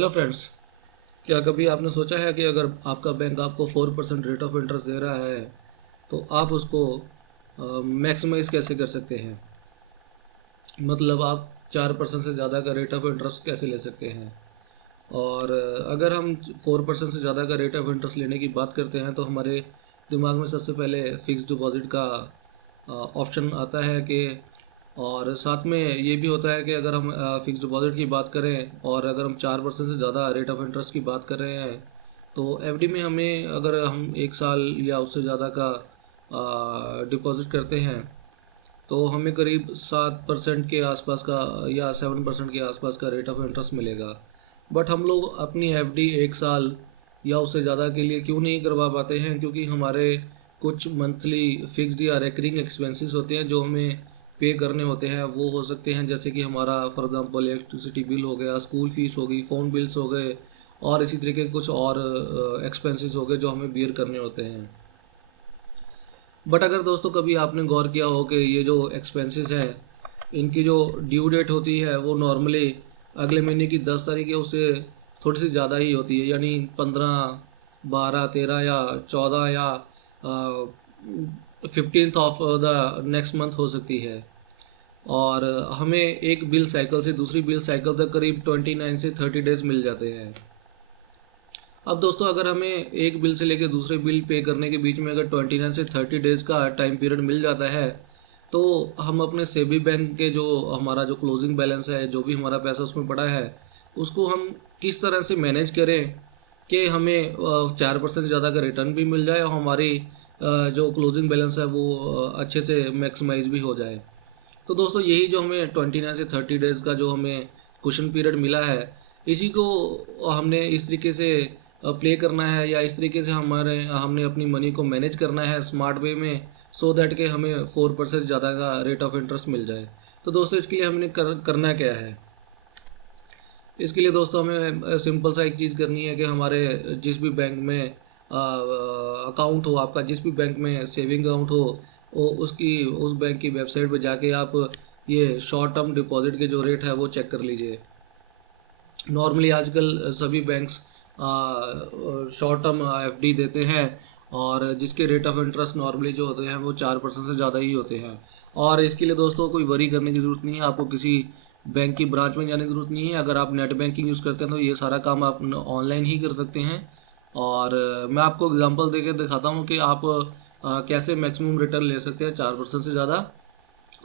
Hello friends. क्या कभी आपने सोचा है कि अगर आपका बैंक आपको 4% रेट ऑफ इंटरेस्ट दे रहा है तो आप उसको मैक्सिमाइज कैसे कर सकते हैं। मतलब आप 4% से ज़्यादा का रेट ऑफ इंटरेस्ट कैसे ले सकते हैं। और अगर हम 4% से ज़्यादा का रेट ऑफ इंटरेस्ट लेने की बात करते हैं तो हमारे दिमाग में सबसे पहले फ़िक्स डिपॉज़िट का ऑप्शन आता है कि, और साथ में ये भी होता है कि अगर हम फ़िक्स डिपॉज़िट की बात करें और अगर हम 4% से ज़्यादा रेट ऑफ इंटरेस्ट की बात कर रहे हैं तो एफडी में हमें अगर हम 1 साल या उससे ज़्यादा का डिपॉज़िट करते हैं तो हमें करीब 7% के आसपास का या 7% के आसपास का रेट ऑफ इंटरेस्ट मिलेगा। बट हम लोग अपनी एफडी 1 साल या उससे ज़्यादा के लिए क्यों नहीं करवा पाते हैं, क्योंकि हमारे कुछ मंथली फिक्स्ड या रेकरिंग एक्सपेंसेस होते हैं जो हमें पे करने होते हैं। वो हो सकते हैं जैसे कि हमारा फॉर एग्ज़ाम्पल इलेक्ट्रिसिटी बिल हो गया, स्कूल फ़ीस हो गई, फ़ोन बिल्स हो गए और इसी तरीके के कुछ और एक्सपेंसेस हो गए जो हमें बियर करने होते हैं। बट अगर दोस्तों कभी आपने गौर किया हो कि ये जो एक्सपेंसेस हैं इनकी जो ड्यू डेट होती है वो नॉर्मली अगले महीने की 10 तारीख या उससे थोड़ी सी ज़्यादा ही होती है, यानी 15, 12, 13 या 14 या 15th of the next month हो सकती है। और हमें एक बिल साइकिल से दूसरी बिल साइकिल तक करीब 29 से 30 डेज़ मिल जाते हैं। अब दोस्तों अगर हमें एक बिल से लेकर दूसरे बिल पे करने के बीच में अगर 29 से 30 डेज़ का टाइम पीरियड मिल जाता है तो हम अपने सेबी बैंक के जो हमारा जो क्लोजिंग बैलेंस है, जो भी हमारा पैसा उसमें पड़ा है, उसको हम किस तरह से मैनेज करें कि हमें 4% से ज़्यादा का रिटर्न भी मिल जाए और हमारी जो क्लोजिंग बैलेंस है वो अच्छे से मैक्सिमाइज भी हो जाए। तो दोस्तों यही जो हमें 29 से 30 डेज़ का जो हमें क्वेश्चन पीरियड मिला है, इसी को हमने इस तरीके से प्ले करना है या इस तरीके से हमने अपनी मनी को मैनेज करना है स्मार्ट वे में, सो दैट के हमें 4% ज़्यादा का रेट ऑफ इंटरेस्ट मिल जाए। तो दोस्तों इसके लिए हमने करना क्या है। इसके लिए दोस्तों हमें सिंपल सा एक चीज़ करनी है कि हमारे जिस भी बैंक में अकाउंट हो, आपका जिस भी बैंक में सेविंग अकाउंट हो, वो उसकी उस बैंक की वेबसाइट पर जाके आप ये शॉर्ट टर्म डिपॉजिट के जो रेट है वो चेक कर लीजिए। नॉर्मली आजकल सभी बैंक्स शॉर्ट टर्म एफडी देते हैं और जिसके रेट ऑफ इंटरेस्ट नॉर्मली जो होते हैं वो 4% से ज़्यादा ही होते हैं। और इसके लिए दोस्तों कोई वरी करने की ज़रूरत नहीं है, आपको किसी बैंक की ब्रांच में जाने की ज़रूरत नहीं है। अगर आप नेट बैंकिंग यूज़ करते हैं तो ये सारा काम आप ऑनलाइन ही कर सकते हैं। और मैं आपको एग्जांपल देके दिखाता हूँ कि आप कैसे मैक्सिमम रिटर्न ले सकते हैं 4% से ज़्यादा,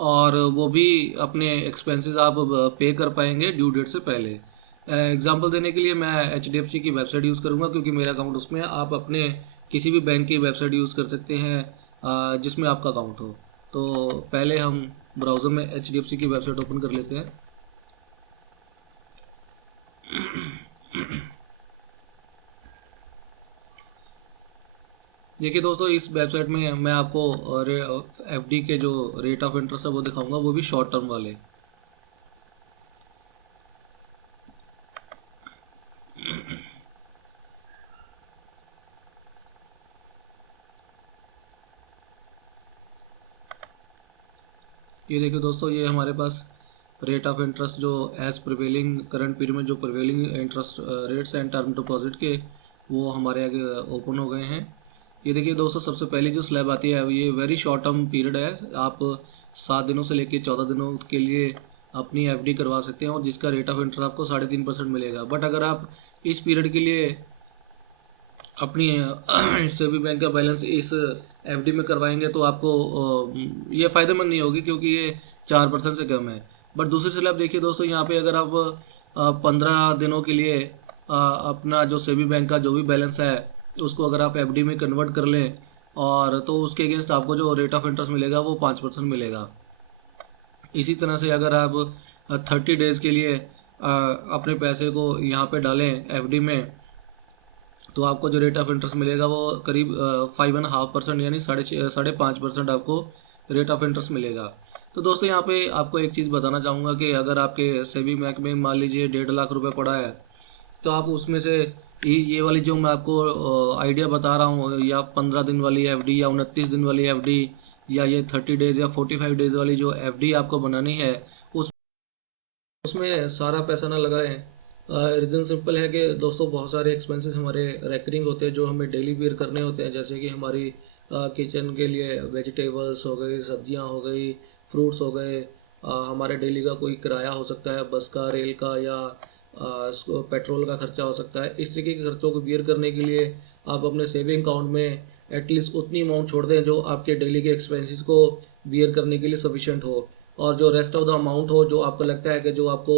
और वो भी अपने एक्सपेंसेस आप पे कर पाएंगे ड्यू डेट से पहले। एग्जांपल देने के लिए मैं एचडीएफसी की वेबसाइट यूज़ करूँगा क्योंकि मेरा अकाउंट उसमें है। आप अपने किसी भी बैंक की वेबसाइट यूज़ कर सकते हैं जिसमें आपका अकाउंट हो। तो पहले हम ब्राउज़र में एचडीएफसी की वेबसाइट ओपन कर लेते हैं। देखिए दोस्तों, इस वेबसाइट में मैं आपको एफडी के जो रेट ऑफ इंटरेस्ट है वो दिखाऊंगा, वो भी शॉर्ट टर्म वाले। ये देखिए दोस्तों, ये हमारे पास रेट ऑफ इंटरेस्ट जो एज प्रिवेलिंग करंट पीरियड में जो prevailing interest rates and term deposit के वो हमारे आगे ओपन हो गए हैं। ये देखिए दोस्तों, सबसे पहली जो स्लैब आती है ये वेरी शॉर्ट टर्म पीरियड है। आप 7 दिनों से लेकर 14 दिनों के लिए अपनी एफडी करवा सकते हैं और जिसका रेट ऑफ इंटरेस्ट आपको 3.5% मिलेगा। बट अगर आप इस पीरियड के लिए अपनी सभी बैंक का बैलेंस इस एफडी में करवाएंगे तो आपको ये फ़ायदेमंद नहीं होगी क्योंकि ये 4% से कम है। बट दूसरी स्लैब देखिए दोस्तों, यहाँ पे अगर आप 15 दिनों के लिए अपना जो सेवी बैंक का जो भी बैलेंस है उसको अगर आप एफडी में कन्वर्ट कर लें और तो उसके अगेंस्ट आपको जो रेट ऑफ इंटरेस्ट मिलेगा वो 5% मिलेगा। इसी तरह से अगर आप 30 डेज़ के लिए अपने पैसे को यहाँ पे डालें एफडी में तो आपको जो रेट ऑफ इंटरेस्ट मिलेगा वो करीब 5.5% यानी 5.5% आपको रेट ऑफ इंटरेस्ट मिलेगा। तो दोस्तों यहाँ पे आपको एक चीज़ बताना चाहूँगा कि अगर आपके सेविंग बैंक में मान लीजिए 1.5 लाख रुपए पड़ा है तो आप उसमें से ये वाली जो मैं आपको आइडिया बता रहा हूँ, या 15 दिन वाली एफडी या 29 दिन वाली एफडी या ये 30 डेज़ या 45 डेज़ वाली जो एफडी आपको बनानी है, उसमें सारा पैसा ना लगाएं रीज़न सिंपल है कि दोस्तों बहुत सारे एक्सपेंसेस हमारे रेकरिंग होते हैं जो हमें डेली बेयर करने होते हैं, जैसे कि हमारी किचन के लिए वेजिटेबल्स हो गई, सब्जियां हो गई, फ्रूट्स हो गए, हमारे डेली का कोई किराया हो सकता है बस का, रेल का, या पेट्रोल का खर्चा हो सकता है। इस तरीके के खर्चों को बियर करने के लिए आप अपने सेविंग अकाउंट में एटलीस्ट उतनी अमाउंट छोड़ दें जो आपके डेली के एक्सपेंसेस को बियर करने के लिए सफिशेंट हो, और जो रेस्ट ऑफ द अमाउंट हो जो आपको लगता है कि जो आपको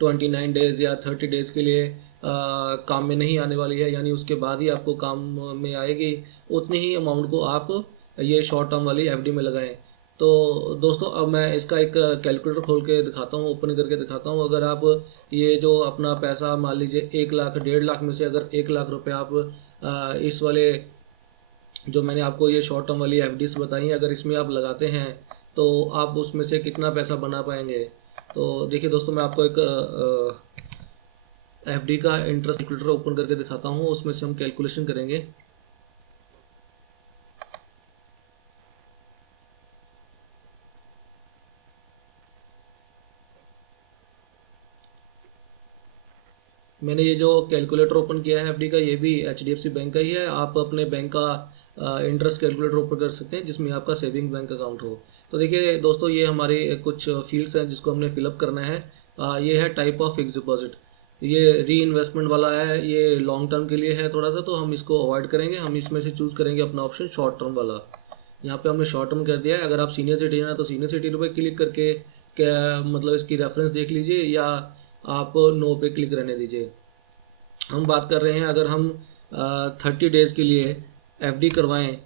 29 डेज़ या 30 डेज़ के लिए काम में नहीं आने वाली है, यानी उसके बाद ही आपको काम में आएगी, उतनी ही अमाउंट को आप ये शॉर्ट टर्म वाली एफडी में लगाएं। तो दोस्तों अब मैं इसका एक कैलकुलेटर खोल के दिखाता हूँ, ओपन करके दिखाता हूँ। अगर आप ये जो अपना पैसा मान लीजिए 1 लाख 1.5 लाख में से अगर 1 लाख रुपए आप इस वाले जो मैंने आपको ये शॉर्ट टर्म वाली एफडीज बताई हैं, अगर इसमें आप लगाते हैं तो आप उसमें से कितना पैसा बना पाएंगे। तो देखिए दोस्तों, मैं आपको एक एफडी का इंटरेस्ट कैलकुलेटर ओपन करके दिखाता हूँ, उसमें से हम कैलकुलेशन करेंगे। मैंने ये जो कैलकुलेटर ओपन किया है एफडी का, ये भी एचडीएफसी बैंक का ही है। आप अपने बैंक का इंटरेस्ट कैलकुलेटर ओपन कर सकते हैं जिसमें आपका सेविंग बैंक अकाउंट हो। तो देखिए दोस्तों, ये हमारे कुछ फील्ड्स हैं जिसको हमने फिलअप करना है। ये है टाइप ऑफ फिक्स डिपॉजिट, ये री इन्वेस्टमेंट वाला है, ये लॉन्ग टर्म के लिए है थोड़ा सा, तो हम इसको अवॉइड करेंगे। हम इसमें से चूज़ करेंगे अपना ऑप्शन शॉर्ट टर्म वाला। यहाँ पे हमने शॉर्ट टर्म कर दिया है। अगर आप सीनियर सिटीजन है तो सीनियर सिटीजन पे क्लिक करके क्या मतलब इसकी रेफरेंस देख लीजिए, या आप नो पे क्लिक रहने दीजिए। हम बात कर रहे हैं अगर हम 30 डेज़ के लिए एफडी करवाएं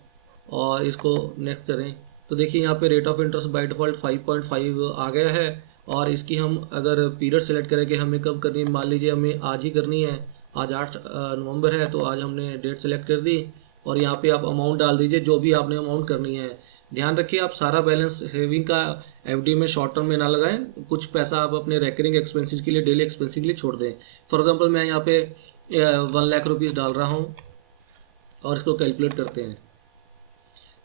और इसको नेक्स्ट करें, तो देखिए यहाँ पे rate of interest by default 5.5 आ गया है। और इसकी हम अगर पीरियड सेलेक्ट करें कि हमें कब करनी है, मान लीजिए हमें आज ही करनी है, आज 8 नवंबर है, तो आज हमने डेट सेलेक्ट कर दी और यहाँ पे आप अमाउंट डाल दीजिए जो भी आपने अमाउंट करनी है। ध्यान रखिए आप सारा बैलेंस सेविंग का एफडी में शॉर्ट टर्म में ना लगाएं, कुछ पैसा आप अपने रेकरिंग एक्सपेंसेस के लिए, डेली एक्सपेंसेस के लिए छोड़ दें। फॉर एग्जांपल मैं यहाँ पे 1 लाख रुपीज़ डाल रहा हूँ और इसको कैलकुलेट करते हैं।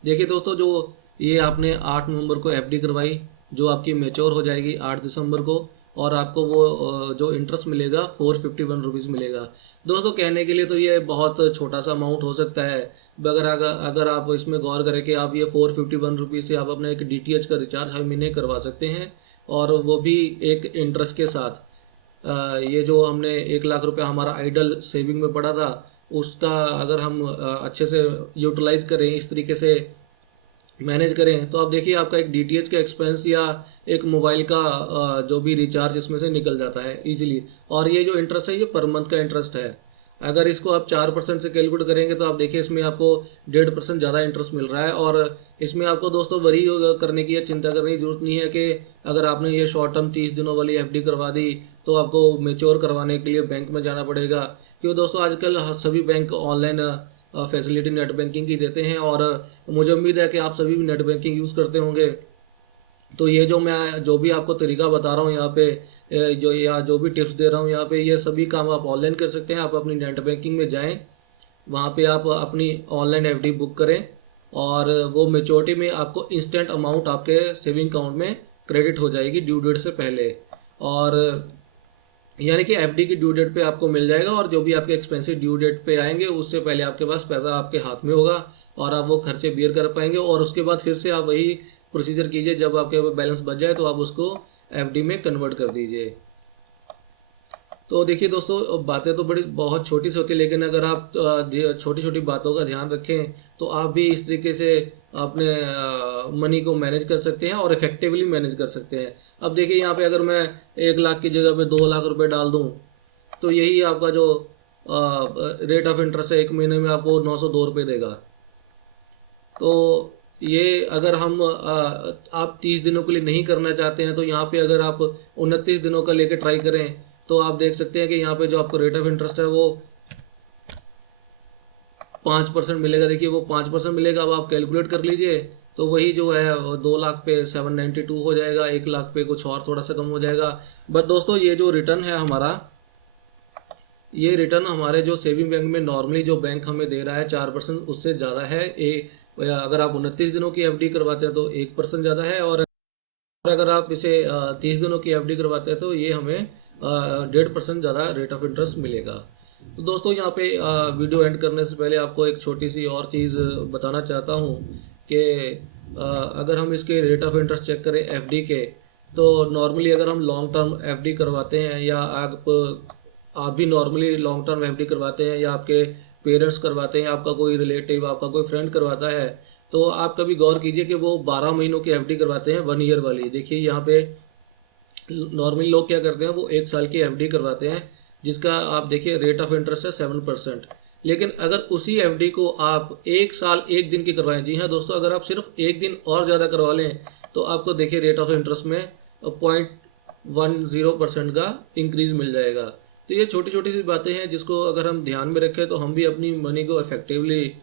देखिए दोस्तों, जो ये आपने 8 नवंबर को एफडी करवाई जो आपकी मेच्योर हो जाएगी 8 दिसंबर को, और आपको वो जो इंटरेस्ट मिलेगा 451 रुपीज़ मिलेगा। दोस्तों कहने के लिए तो ये बहुत छोटा सा अमाउंट हो सकता है, मगर अगर आप इसमें गौर करें कि आप ये 451 रुपीज़ से आप अपना एक डीटीएच का रिचार्ज हर महीने करवा सकते हैं, और वो भी एक इंटरेस्ट के साथ। ये जो हमने 1 लाख रुपया हमारा आइडल सेविंग में पड़ा था, उसका अगर हम अच्छे से यूटिलाइज करें, इस तरीके से मैनेज करें, तो आप देखिए आपका एक डीटीएच का एक्सपेंस या एक मोबाइल का जो भी रिचार्ज इसमें से निकल जाता है इजीली। और ये जो इंटरेस्ट है ये पर मंथ का इंटरेस्ट है। अगर इसको आप 4% से कैलकुलेट करेंगे तो आप देखिए इसमें आपको 1.5% ज़्यादा इंटरेस्ट मिल रहा है। और इसमें आपको दोस्तों वरी करने की या चिंता करने की ज़रूरत नहीं है कि अगर आपने ये शॉर्ट टर्म 30 दिनों वाली एफडी करवा दी तो आपको मेच्योर करवाने के लिए बैंक में जाना पड़ेगा। क्योंकि दोस्तों आजकल सभी bank online facility net banking की देते हैं, और मुझे उम्मीद है कि आप सभी भी नेट बैंकिंग यूज़ करते होंगे। तो ये जो भी आपको तरीका बता रहा हूँ यहाँ पे, जो भी टिप्स दे रहा हूँ यहाँ पे, ये सभी काम आप ऑनलाइन कर सकते हैं। आप अपनी नेट बैंकिंग में जाएं, वहाँ पे आप अपनी ऑनलाइन एफडी बुक करें, और वो मेच्योरिटी में आपको इंस्टेंट अमाउंट आपके सेविंग अकाउंट में क्रेडिट हो जाएगी ड्यू डेट से पहले। और यानी कि एफडी की ड्यू डेट पे आपको मिल जाएगा, और जो भी आपके एक्सपेंसिव ड्यू डेट पे आएंगे उससे पहले आपके पास पैसा आपके हाथ में होगा और आप वो खर्चे बियर कर पाएंगे। और उसके बाद फिर से आप वही प्रोसीजर कीजिए, जब आपके बैलेंस बच जाए तो आप उसको एफडी में कन्वर्ट कर दीजिए। तो देखिए दोस्तों, बातें तो बड़ी बहुत छोटी सी होती है, लेकिन अगर आप छोटी छोटी बातों का ध्यान रखें तो आप भी इस तरीके से अपने मनी को मैनेज कर सकते हैं और इफेक्टिवली मैनेज कर सकते हैं। अब देखिए यहाँ पे अगर मैं 1 लाख की जगह पे 2 लाख रुपए डाल दूँ, तो यही आपका जो रेट ऑफ इंटरेस्ट है 1 महीने में आपको 902 रुपये देगा। तो ये अगर हम आप 30 दिनों के लिए नहीं करना चाहते हैं तो यहाँ पे अगर आप 29 दिनों का लेके ट्राई करें तो आप देख सकते हैं कि यहाँ पे जो आपको रेट ऑफ इंटरेस्ट है वो 5% मिलेगा। देखिए वो 5% मिलेगा। अब आप कैलकुलेट कर लीजिए, तो वही जो है 2 लाख पे 792 हो जाएगा, 1 लाख पे कुछ और थोड़ा सा कम हो जाएगा। बट दोस्तों ये जो रिटर्न है हमारा, ये रिटर्न हमारे जो सेविंग बैंक में नॉर्मली जो बैंक हमें दे रहा है 4%, उससे ज़्यादा है। अगर आप 29 दिनों की एफडी करवाते हैं तो 1% ज़्यादा है, और अगर आप इसे 30 दिनों की एफडी करवाते हैं तो ये हमें 1.5% ज़्यादा रेट ऑफ इंटरेस्ट मिलेगा। तो दोस्तों यहाँ पे वीडियो एंड करने से पहले आपको एक छोटी सी और चीज़ बताना चाहता हूँ कि अगर हम इसके रेट ऑफ इंटरेस्ट चेक करें एफडी के, तो नॉर्मली अगर हम लॉन्ग टर्म एफडी करवाते हैं या आप भी नॉर्मली लॉन्ग टर्म एफडी करवाते हैं या आपके पेरेंट्स करवाते हैं, आपका कोई रिलेटिव, आपका कोई फ्रेंड करवाता है, तो आप कभी गौर कीजिए कि वो 12 महीनों की एफडी करवाते हैं 1 ईयर वाली। देखिए यहाँ पे नॉर्मली लोग क्या करते हैं, वो 1 साल की एफडी करवाते हैं जिसका आप देखिए रेट ऑफ इंटरेस्ट है 7%। लेकिन अगर उसी एफडी को आप 1 साल 1 दिन की करवाएं, जी हाँ दोस्तों, अगर आप सिर्फ 1 दिन और ज़्यादा करवा लें तो आपको देखिए रेट ऑफ इंटरेस्ट में 0.10% का इंक्रीज मिल जाएगा। तो ये छोटी छोटी सी बातें हैं जिसको अगर हम ध्यान में रखें तो हम भी अपनी मनी को इफेक्टिवली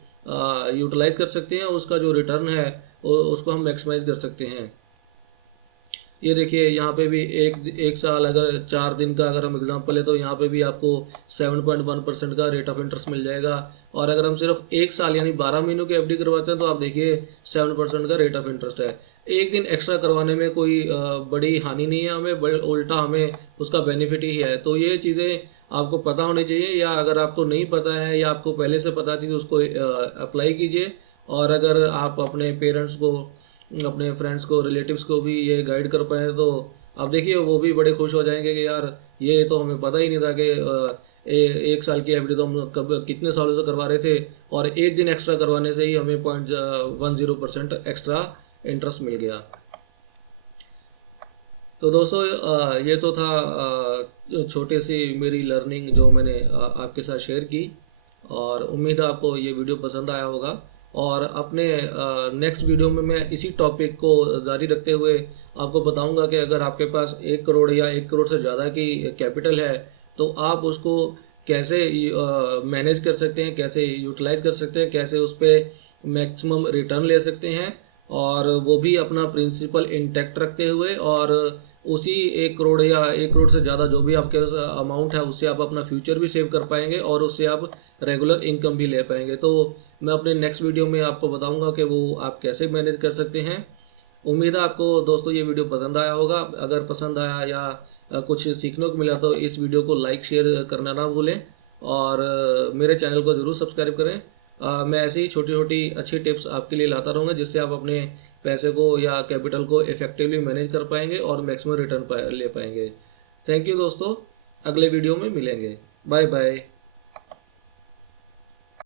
यूटिलाइज कर सकते हैं और उसका जो रिटर्न है उसको हम मैक्सिमाइज कर सकते हैं। ये देखिए यहाँ पे भी एक साल अगर 4 दिन का अगर हम एग्जांपल है तो यहाँ पे भी आपको 7.1% का रेट ऑफ इंटरेस्ट मिल जाएगा। और अगर हम सिर्फ 1 साल यानी 12 महीनों की एफडी करवाते हैं तो आप देखिए 7% का रेट ऑफ इंटरेस्ट है। एक दिन एक्स्ट्रा करवाने में कोई बड़ी हानि नहीं है हमें, उल्टा हमें उसका बेनिफिट ही है। तो ये चीज़ें आपको पता होनी चाहिए, या अगर आपको नहीं पता है या आपको पहले से पता थी तो उसको अप्लाई कीजिए। और अगर आप अपने पेरेंट्स को, अपने फ्रेंड्स को, रिलेटिव्स को भी ये गाइड कर पाए तो आप देखिए वो भी बड़े खुश हो जाएंगे कि यार ये तो हमें पता ही नहीं था कि 1 साल की एफडी तो हम कब कितने सालों से करवा रहे थे और एक दिन एक्स्ट्रा करवाने से ही हमें 0.10% एक्स्ट्रा इंटरेस्ट मिल गया। तो दोस्तों ये तो था छोटी सी मेरी लर्निंग जो मैंने आपके साथ शेयर की, और उम्मीद है आपको ये वीडियो पसंद आया होगा। और अपने नेक्स्ट वीडियो में मैं इसी टॉपिक को जारी रखते हुए आपको बताऊंगा कि अगर आपके पास 1 करोड़ या 1 करोड़ से ज़्यादा की कैपिटल है तो आप उसको कैसे मैनेज कर सकते हैं, कैसे यूटिलाइज कर सकते हैं, कैसे उस पर मैक्सिमम रिटर्न ले सकते हैं, और वो भी अपना प्रिंसिपल इंटैक्ट रखते हुए, और उसी 1 करोड़ या 1 करोड़ से ज़्यादा जो भी आपके अमाउंट है उससे आप अपना फ्यूचर भी सेव कर पाएंगे और उससे आप रेगुलर इनकम भी ले पाएंगे। तो मैं अपने नेक्स्ट वीडियो में आपको बताऊंगा कि वो आप कैसे मैनेज कर सकते हैं। उम्मीद है आपको दोस्तों ये वीडियो पसंद आया होगा। अगर पसंद आया या कुछ सीखने को मिला तो इस वीडियो को लाइक शेयर करना ना भूलें, और मेरे चैनल को ज़रूर सब्सक्राइब करें। मैं ऐसी ही छोटी छोटी अच्छी टिप्स आपके लिए लाता रहूँगा जिससे आप अपने पैसे को या कैपिटल को इफेक्टिवली मैनेज कर पाएंगे और मैक्सिमम रिटर्न ले पाएंगे। थैंक यू दोस्तों, अगले वीडियो में मिलेंगे। Bye bye.